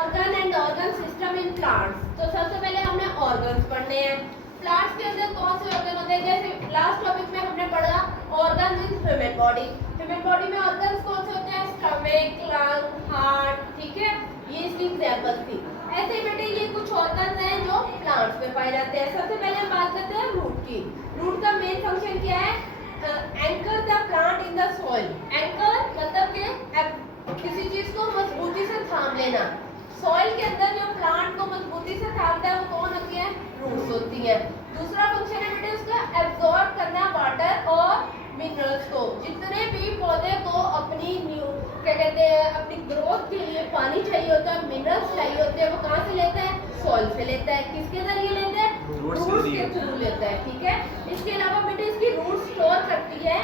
Organ and organ system in plants. तो सबसे पहले हमने ऑर्गन्स पढ़ने हैं। प्लांट्स के अंदर कौन से ऑर्गन होते हैं? जैसे लास्ट टॉपिक में हमने पढ़ा organ in human body. Human body में ऑर्गन्स कौन से होते हैं? स्टमक, लंग, हार्ट, ठीक है, ये इसकी एग्जांपल थी। ऐसे ही बेटे ये कुछ ऑर्गन्स हैं जो प्लांट्स में पाए जाते हैं। सबसे पहले हम बात करते हैं रूट की। रूट का मेन फंक्शन क्या है? Anchor the plant in the soil. Anchor मतलब के किसी चीज को मजबूती से थाम लेना। सॉइल के अंदर जो प्लांट को मजबूती से थामता है वो कौन होती है? रूट्स होती है। दूसरा फंक्शन है बेटे उसका एब्जॉर्ब करना वाटर और मिनरल्स को। जितने भी पौधे को अपनी क्या कहते हैं अपनी ग्रोथ के लिए पानी चाहिए होता है, मिनरल्स चाहिए होते हैं, वो कहाँ से लेता है? सॉइल से लेता है। किसके जरिए लेता है? रूट्स के थ्रू लेता है, ठीक है। इसके अलावा बेटे इसकी रूट स्टोर करती है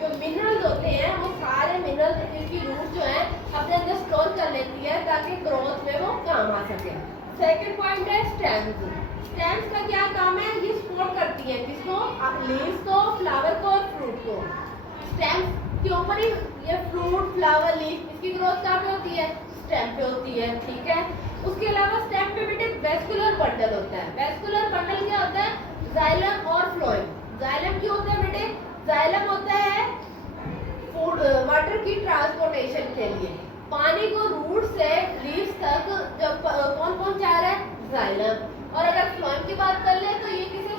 जो मिनरल्स होते हैं, वो सारे मिनरल्स इसकी रूट जो है अपने अंदर स्टोर कर लेती है ताकि ग्रोथ में वो काम आ सके। सेकंड पॉइंट है स्टेम्स। स्टेम्स का क्या काम है? ये सपोर्ट करती है किसको? लीव्स को, फ्लावर को और फ्रूट को। स्टेम्स के ऊपर ही ये फ्रूट, फ्लावर, लीफ, इसकी ग्रोथ कहाँ पे होती है? स्टेम पे होती है, ठीक है। उसके अलावा स्टेम पे बेटे वेस्कुलर बंडल होता है। वेस्कुलर बंडल क्या होता है? जाइलम और फ्लोएम। जाइलम क्यों होता है बेटे? जाइलम होता है फूड वाटर की ट्रांसपोर्टेशन के लिए। पानी को रूट से लीव्स तक जब कौन पहुंचा रहा है? जाइलम। और अगर फ्लोएम की बात कर ले तो ये किसे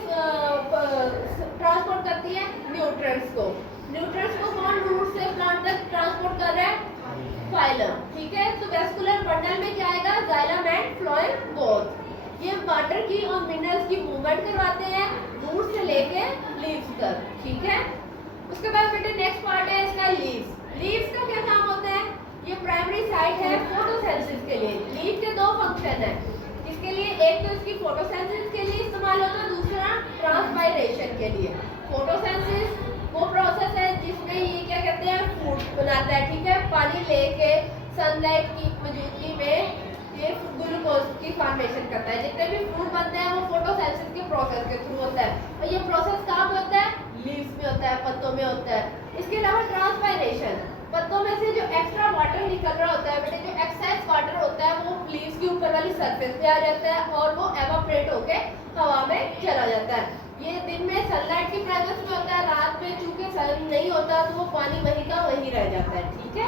ट्रांसपोर्ट करती है? न्यूट्रिएंट्स को। न्यूट्रिएंट्स को कौन रूट से प्लांट तक ट्रांसपोर्ट कर रहा है? फाइलम, ठीक है। तो वेस्कुलर बंडल में क्या आएगा? Xylem and phloem both. ये वाटर की और मिनरल्स की मूवमेंट करवाते हैं रूट से लेके लीव्स तक, ठीक है। उसके बाद बेटे नेक्स्ट पार्ट है इसका लीव्स। लीव्स का क्या काम होता है? ये प्राइमरी साइट है फोटोसिंथेसिस के लिए। लीव के दो फंक्शन है। किसके लिए? एक तो इसकी फोटोसिंथेसिस के लिए इस्तेमाल होता है, दूसरा ट्रांसपायरेशन के लिए। फोटोसिंथेसिस वो प्रोसेस है जिसमें ये क्या कहते हैं फूड बनाता है, ठीक है। पानी लेके सनलाइट की मौजूदगी में ये ग्लूकोज की फॉर्मेशन करता है। जितने भी फूड बनते हैं वो फोटोसिंथेसिस के प्रोसेस के थ्रू होता है। और ये प्रोसेस कहाँ पे होता है? लीव्स में होता है, पत्तों में होता है। इसके अलावा ट्रांसपायरेशन, पत्तों में से जो एक्स्ट्रा वाटर निकल रहा होता है बेटे, जो एक्सेस वाटर होता है वो लीव्स के ऊपर वाली सरफेस पे आ जाता है और वो एवापोरेट होके हवा में चला जाता है। ये दिन में सनलाइट की प्रेजेंस में होता है, रात में चूंकि सन नहीं होता तो वो पानी वहीं का वहीं रह जाता है, ठीक है।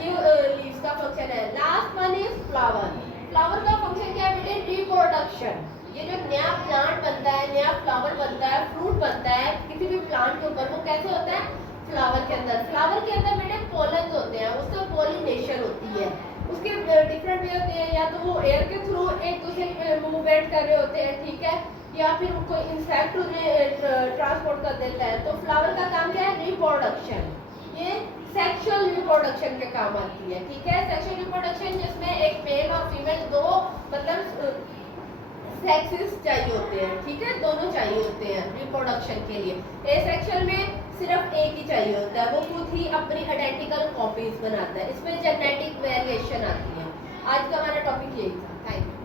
ये लीव्स का फंक्शन है। Last one is flower. Flower का फंक्शन क्या है बेटे? रिप्रोडक्शन। ये जो नया प्लांट बनता है, नया फ्लावर बनता है, फ्रूट बनता है किसी भी प्लांट के ऊपर, वो कैसे होता है? फ्लावर के अंदर। फ्लावर के अंदर बेटे पोलन होते हैं, उससे पॉलिनेशन होती है। उसके डिफरेंट वे होते हैं, या तो वो एयर के थ्रू एक दूसरे मूवमेंट कर रहे होते हैं, ठीक है, या फिर कोई इंसेक्ट उन्हें ट्रांसपोर्ट कर देता है। तो फ्लावर का काम क्या है? रिप्रोडक्शन। ये सेक्सुअल रिप्रोडक्शन के काम आती है, ठीक है। सेक्सुअल रिप्रोडक्शन जिसमें एक मेल और फीमेल दो मतलब सेक्सेस चाहिए होते हैं, ठीक है, दोनों चाहिए होते हैं रिप्रोडक्शन के लिए। एसेक्सुअल में सिर्फ एक ही चाहिए होता है, वो खुद ही अपनी आइडेंटिकल कॉपीज बनाता है। इसमें जेनेटिक वेरिएशन आती है। आज का हमारा टॉपिक यही था। Thank you.